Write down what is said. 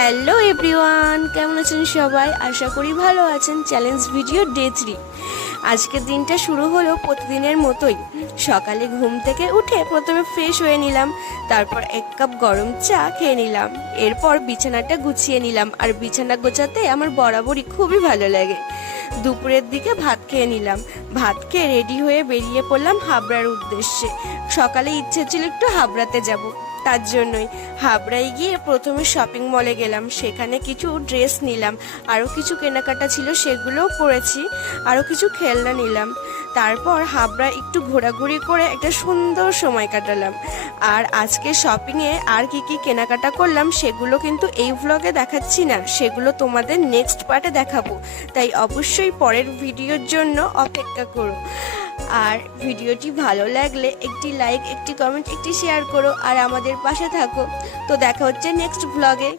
Hello everyone, কেমন আছেন সবাই? আশা করি ভালো আছেন। Challenge video day 3। আজকের দিনটা শুরু হলো প্রতিদিনের মতোই। সকালে ঘুম থেকে উঠে প্রথমে ফ্রেশ হয়ে নিলাম, তারপর 1 কাপ গরম চা খেয়ে নিলাম। এরপর বিছানাটা গুছিয়ে নিলাম, আর বিছানা গোছাতে আমার বরাবরই খুবই ভালো লাগে। দুপুরের দিকে ভাত খেয়ে নিলাম। ভাত খেয়ে রেডি হয়ে বেরিয়ে পড়লাম হাবড়ার উদ্দেশ্যে। সকালে ইচ্ছে ছিল একটু হাবড়াতে যাব, তার জন্যই হাবড়ায় গিয়ে প্রথমে শপিং মলে গেলাম। সেখানে কিছু ড্রেস নিলাম, আরও কিছু কেনাকাটা ছিল সেগুলোও করেছি, আরও কিছু খেলনা নিলাম। তারপর হাবড়া একটু ঘোরাঘুরি করে একটা সুন্দর সময় কাটালাম। আর আজকে শপিংয়ে আর কি কি কেনাকাটা করলাম সেগুলো কিন্তু এই ভ্লগে দেখাচ্ছি না, সেগুলো তোমাদের নেক্সট পার্টে দেখাবো। তাই অবশ্যই পরের ভিডিওর জন্য অপেক্ষা করো। আর ভিডিওটি ভালো লাগলে একটি লাইক, একটি কমেন্ট, একটি শেয়ার করো, আর আমাদের পাশে থাকো। তো দেখা হচ্ছে নেক্সট ভ্লগে।